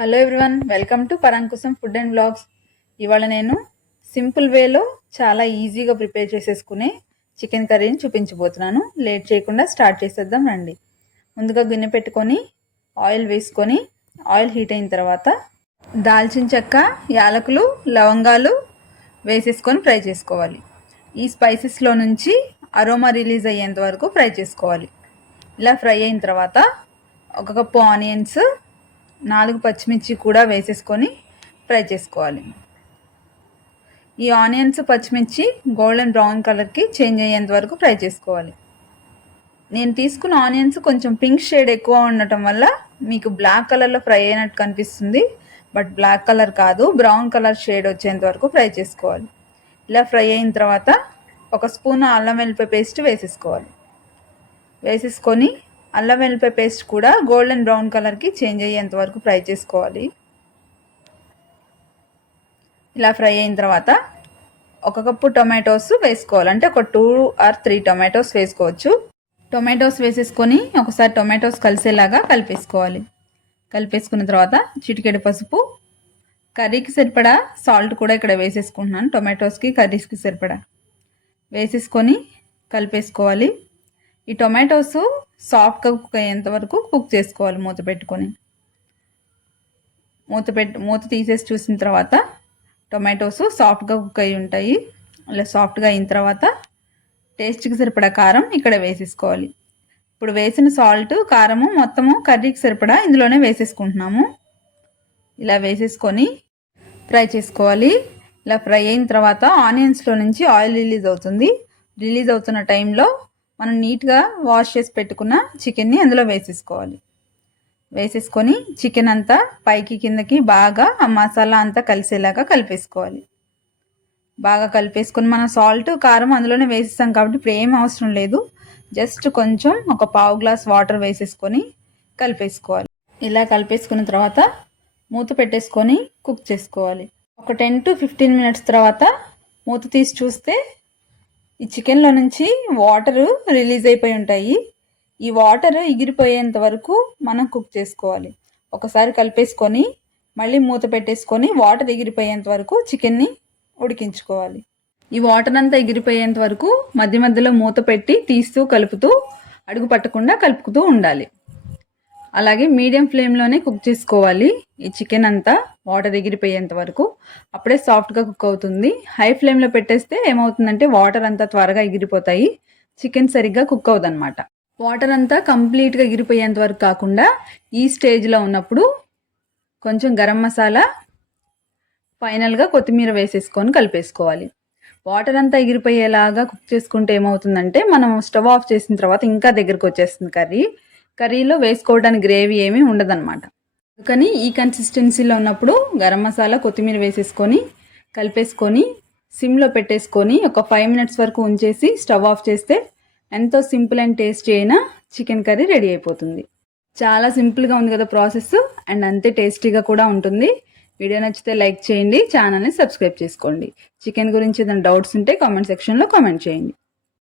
Hello everyone, welcome to Parankusam food and vlogs. ఇవాళ నేను simple వేలో చాలా ఈజీగా ప్రిపేర్ చేసేసుకునే చికెన్ కర్రీని చూపించబోతున్నాను. లేట్ చేయకుండా స్టార్ట్ చేసేద్దాం రండి. ముందుగా గిన్నె పెట్టుకొని ఆయిల్ వేసుకొని ఆయిల్ హీట్ అయిన తర్వాత దాల్చిన చెక్క, యాలకులు, లవంగాలు వేసేసుకొని ఫ్రై చేసుకోవాలి. ఈ స్పైసెస్లో నుంచి అరోమా రిలీజ్ అయ్యేంత వరకు ఫ్రై చేసుకోవాలి. ఇలా ఫ్రై అయిన తర్వాత ఒక కప్పు ఆనియన్స్, 4 పచ్చిమిర్చి కూడా వేసేసుకొని ఫ్రై చేసుకోవాలి. ఈ ఆనియన్స్, పచ్చిమిర్చి గోల్డెన్ బ్రౌన్ కలర్కి చేంజ్ అయ్యేంత వరకు ఫ్రై చేసుకోవాలి. నేను తీసుకున్న ఆనియన్స్ కొంచెం పింక్ షేడ్ ఎక్కువ ఉండటం వల్ల మీకు బ్లాక్ కలర్లో ఫ్రై అయినట్టు కనిపిస్తుంది. బట్ బ్లాక్ కలర్ కాదు, బ్రౌన్ కలర్ షేడ్ వచ్చేంత వరకు ఫ్రై చేసుకోవాలి. ఇలా ఫ్రై అయిన తర్వాత ఒక స్పూన్ అల్లం వెల్లిపాయ పేస్ట్ వేసేసుకోవాలి. వేసేసుకొని అల్లం వెల్లిపాయ పేస్ట్ కూడా గోల్డెన్ బ్రౌన్ కలర్కి చేంజ్ అయ్యేంత వరకు ఫ్రై చేసుకోవాలి. ఇలా ఫ్రై అయిన తర్వాత ఒక కప్పు టొమాటోస్ వేసుకోవాలి. అంటే ఒక 2 or 3 టొమాటోస్ వేసుకోవచ్చు. టొమాటోస్ వేసేసుకొని ఒకసారి టొమాటోస్ కలిసేలాగా కలిపేసుకోవాలి. కలిపేసుకున్న తర్వాత చిటికెడు పసుపు, కర్రీకి సరిపడా సాల్ట్ కూడా ఇక్కడ వేసేసుకుంటున్నాను. టొమాటోస్కి, కర్రీస్కి సరిపడా వేసేసుకొని కలిపేసుకోవాలి. ఈ టొమాటోస్ సాఫ్ట్గా కుక్ అయ్యేంత వరకు కుక్ చేసుకోవాలి. మూత పెట్టుకొని మూత తీసేసి చూసిన తర్వాత టొమాటోస్ సాఫ్ట్గా కుక్ అయి ఉంటాయి. అలా సాఫ్ట్గా అయిన తర్వాత టేస్ట్కి సరిపడా కారం ఇక్కడ వేసేసుకోవాలి. ఇప్పుడు వేసిన సాల్ట్, కారము మొత్తము కర్రీకి సరిపడా ఇందులోనే వేసేసుకుంటున్నాము. ఇలా వేసేసుకొని ఫ్రై చేసుకోవాలి. ఇలా ఫ్రై అయిన తర్వాత ఆనియన్స్లో నుంచి ఆయిల్ రిలీజ్ అవుతుంది. రిలీజ్ అవుతున్న టైంలో మనం నీట్గా వాష్ చేసి పెట్టుకున్న చికెన్ని అందులో వేసేసుకోవాలి. వేసేసుకొని చికెన్ అంతా పైకి కిందకి బాగా ఆ మసాలా అంతా కలిసేలాగా కలిపేసుకోవాలి. బాగా కలిపేసుకొని మనం సాల్ట్, కారం అందులోనే వేసేస్తాం కాబట్టి ఇప్పుడు ఏం అవసరం లేదు. జస్ట్ కొంచెం ఒక 1/2 గ్లాస్ వాటర్ వేసేసుకొని కలిపేసుకోవాలి. ఇలా కలిపేసుకున్న తర్వాత మూత పెట్టేసుకొని కుక్ చేసుకోవాలి. ఒక 10 to 15 minutes తర్వాత మూత తీసి చూస్తే ఈ చికెన్లో నుంచి వాటర్ రిలీజ్ అయిపోయి ఉంటాయి. ఈ వాటర్ ఎగిరిపోయేంత వరకు మనం కుక్ చేసుకోవాలి. ఒకసారి కలిపేసుకొని మళ్ళీ మూత పెట్టేసుకొని వాటర్ ఎగిరిపోయేంత వరకు చికెన్ని ఉడికించుకోవాలి. ఈ వాటర్ అంతా ఎగిరిపోయేంత వరకు మధ్య మధ్యలో మూత పెట్టి తీస్తూ కలుపుతూ అడుగు పట్టకుండా కలుపుతూ ఉండాలి. అలాగే మీడియం ఫ్లేమ్లోనే కుక్ చేసుకోవాలి. ఈ చికెన్ అంతా వాటర్ ఎగిరిపోయేంత వరకు, అప్పుడే సాఫ్ట్గా కుక్ అవుతుంది. హై ఫ్లేమ్లో పెట్టేస్తే ఏమవుతుందంటే వాటర్ అంతా త్వరగా ఎగిరిపోతాయి, చికెన్ సరిగ్గా కుక్ అవుదన్నమాట. వాటర్ అంతా కంప్లీట్గా ఎగిరిపోయేంత వరకు కాకుండా ఈ స్టేజ్లో ఉన్నప్పుడు కొంచెం గరం మసాలా, ఫైనల్గా కొత్తిమీర వేసేసుకొని కలిపేసుకోవాలి. వాటర్ అంతా ఎగిరిపోయేలాగా కుక్ చేసుకుంటే ఏమవుతుందంటే మనం స్టవ్ ఆఫ్ చేసిన తర్వాత ఇంకా దగ్గరకు వచ్చేస్తుంది కర్రీలో వేసుకోవడానికి గ్రేవీ ఏమీ ఉండదన్నమాట. అందుకని ఈ కన్సిస్టెన్సీలో ఉన్నప్పుడు గరం మసాలా, కొత్తిమీర వేసేసుకొని కలిపేసుకొని సిమ్లో పెట్టేసుకొని ఒక 5 minutes వరకు ఉంచేసి స్టవ్ ఆఫ్ చేస్తే ఎంతో సింపుల్ అండ్ టేస్టీ అయిన చికెన్ కర్రీ రెడీ అయిపోతుంది. చాలా సింపుల్గా ఉంది కదా ప్రాసెస్, అండ్ అంతే టేస్టీగా కూడా ఉంటుంది. వీడియో నచ్చితే లైక్ చేయండి, ఛానల్ని సబ్స్క్రైబ్ చేసుకోండి. చికెన్ గురించి ఏదైనా డౌట్స్ ఉంటే కామెంట్ సెక్షన్లో కామెంట్ చేయండి.